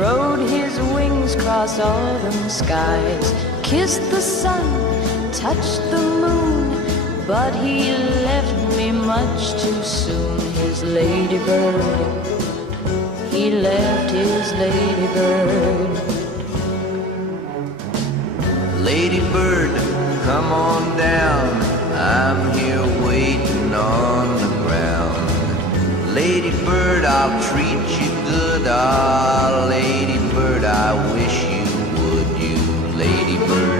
rode his wings across autumn skies, kissed the sun, touched the moon, but he left me much too soon. His ladybird, he left his ladybird. Ladybird, come on down, I'm here waiting on the ground. Ladybird, I'll treat you good. Ah, ladybird, I wish you would, you ladybird.